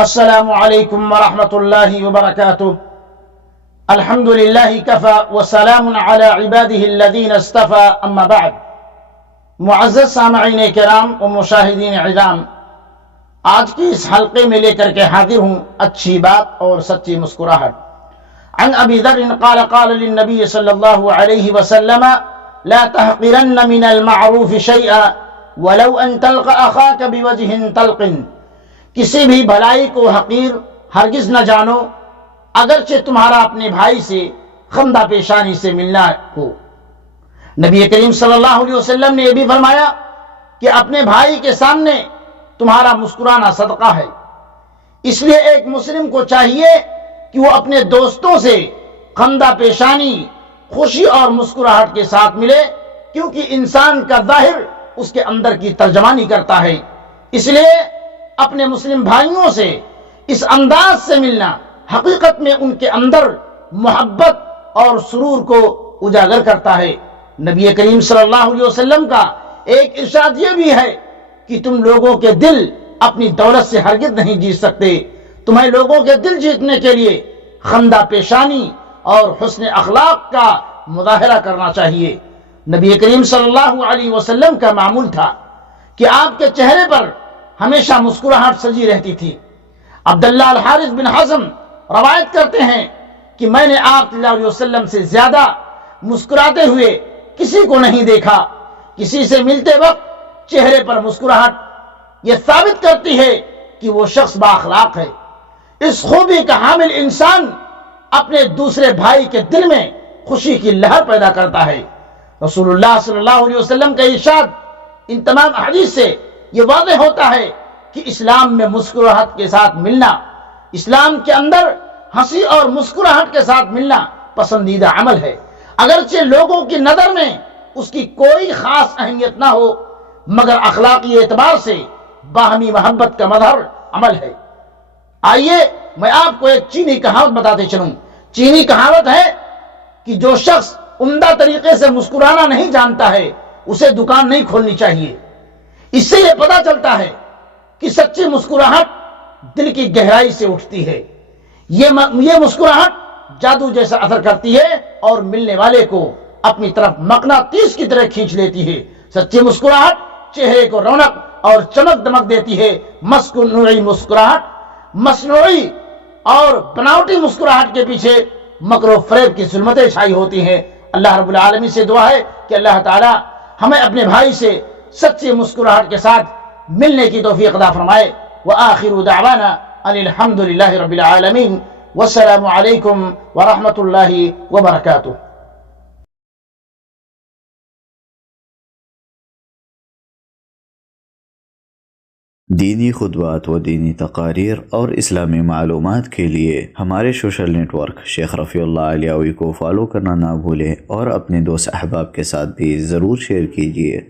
السلام علیکم ورحمۃ اللہ وبرکاتہ۔ الحمد للہ کفی وسلام علی عباده الذین اصطفی، اما بعد۔ معزز سامعین کرام و مشاہدین اعظام، آج کی اس حلقے میں لے کر کے حاضر ہوں اچھی بات اور سچی مسکراہٹ۔ عن ابی ذر قال قال للنبی صلی اللہ علیہ وسلم لا تحقرن من المعروف شیئا ولو ان تلقى اخاك بوجه طلق۔ کسی بھی بھلائی کو حقیر ہرگز نہ جانو، اگرچہ تمہارا اپنے بھائی سے خندہ پیشانی سے ملنا ہو۔ نبی کریم صلی اللہ علیہ وسلم نے یہ بھی فرمایا کہ اپنے بھائی کے سامنے تمہارا مسکرانا صدقہ ہے۔ اس لیے ایک مسلم کو چاہیے کہ وہ اپنے دوستوں سے خندہ پیشانی، خوشی اور مسکراہٹ کے ساتھ ملے، کیونکہ انسان کا ظاہر اس کے اندر کی ترجمانی کرتا ہے۔ اس لیے اپنے مسلم بھائیوں سے اس انداز سے ملنا حقیقت میں ان کے اندر محبت اور سرور کو اجاگر کرتا ہے۔ نبی کریم صلی اللہ علیہ وسلم کا ایک ارشاد یہ بھی ہے کہ تم لوگوں کے دل اپنی دولت سے ہرگز نہیں جیت سکتے، تمہیں لوگوں کے دل جیتنے کے لیے خندہ پیشانی اور حسن اخلاق کا مظاہرہ کرنا چاہیے۔ نبی کریم صلی اللہ علیہ وسلم کا معمول تھا کہ آپ کے چہرے پر ہمیشہ مسکراہٹ سجی رہتی تھی۔ عبداللہ الحارث بن حزم روایت کرتے ہیں کہ میں نے آپ صلی اللہ علیہ وسلم سے زیادہ مسکراتے ہوئے کسی کو نہیں دیکھا۔ کسی سے ملتے وقت چہرے پر مسکراہٹ یہ ثابت کرتی ہے کہ وہ شخص با اخلاق ہے۔ اس خوبی کا حامل انسان اپنے دوسرے بھائی کے دل میں خوشی کی لہر پیدا کرتا ہے۔ رسول اللہ صلی اللہ علیہ وسلم کا ارشاد ان تمام احادیث سے یہ واضح ہوتا ہے کہ اسلام میں مسکراہٹ کے ساتھ ملنا، اسلام کے اندر ہنسی اور مسکراہٹ کے ساتھ ملنا پسندیدہ عمل ہے، اگرچہ لوگوں کی نظر میں اس کی کوئی خاص اہمیت نہ ہو، مگر اخلاقی اعتبار سے باہمی محبت کا مظہر عمل ہے۔ آئیے میں آپ کو ایک چینی کہاوت بتاتے چلوں۔ چینی کہاوت ہے کہ جو شخص عمدہ طریقے سے مسکرانا نہیں جانتا ہے اسے دکان نہیں کھولنی چاہیے۔ اس سے یہ پتہ چلتا ہے کہ سچی مسکراہٹ دل کی گہرائی سے اٹھتی ہے۔ یہ مسکراہٹ جادو جیسا اثر کرتی ہے اور ملنے والے کو اپنی طرف مقناطیس کی طرح کھینچ لیتی ہے۔ سچی مسکراہٹ چہرے کو رونق اور چمک دمک دیتی ہے۔ مصنوعی اور بناوٹی مسکراہٹ کے پیچھے مکر و فریب کی ظلمتیں چھائی ہوتی ہیں۔ اللہ رب العالمین سے دعا ہے کہ اللہ تعالی ہمیں اپنے بھائی سے سچی مسکراہٹ کے ساتھ ملنے کی توفیق عطا فرمائے۔ وآخر دعوانا ان الحمد للہ رب العالمین، والسلام علیکم ورحمۃ اللہ وبرکاتہ۔ دینی خطبات و دینی تقاریر اور اسلامی معلومات کے لیے ہمارے سوشل نیٹ ورک شیخ رفیع اللہ علیوی کو فالو کرنا نہ بھولیں، اور اپنے دوست احباب کے ساتھ بھی ضرور شیئر کیجیے۔